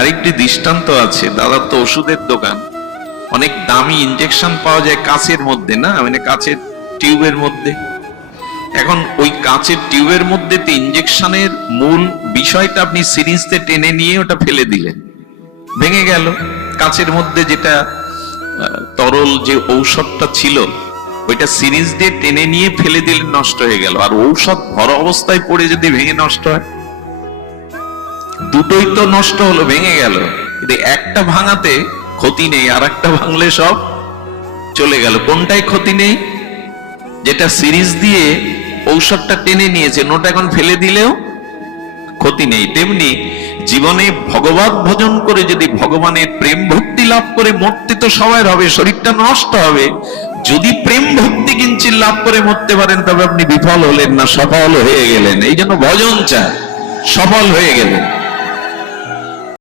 আরেকটি দৃষ্টান্ত আছে, দাদার তো ওষুধের দোকান, অনেক দামি ইনজেকশন পাওয়া যায় কাচের মধ্যে, না মানে কাচের টিউবের মধ্যে। এখন ওই কাচের টিউবের মধ্যে ইনজেকশনের মূল বিষয়টা আপনি সিরিঞ্জতে টেনে নিয়ে ওটা ফেলে দিলেন, ভেঙে গেল। কাচের মধ্যে যেটা তরল যে ঔষধটা ছিল ওইটা সিরিঞ্জ দিয়ে টেনে নিয়ে ফেলে দিলেন, নষ্ট হয়ে গেল। আর ঔষধ ভরা অবস্থায় পড়ে যদি ভেঙে নষ্ট হয়, দুটোই তো নষ্ট হলো, ভেঙে গেল। কিন্তু একটা ভাঙাতে ক্ষতি নেই, আর একটা ভাঙলে সব চলে গেল। কোনটাই ক্ষতি নেই? যেটা সিরিজ দিয়ে ঔষধটা টেনে নিয়েছে, ওটা এখন ফেলে দিলেও ক্ষতি নেই। তেমনি জীবনে ভগবত ভজন করে যদি ভগবানের প্রেম ভক্তি লাভ করে মরতে তো সবাই হবে, শরীরটা নষ্ট হবে। যদি প্রেম ভক্তি কিঞ্চিত লাভ করে মরতে পারেন তবে আপনি বিফল হলেন না, সফল হয়ে গেলেন। এই জন্য ভজন চায়, সফল হয়ে গেলেন।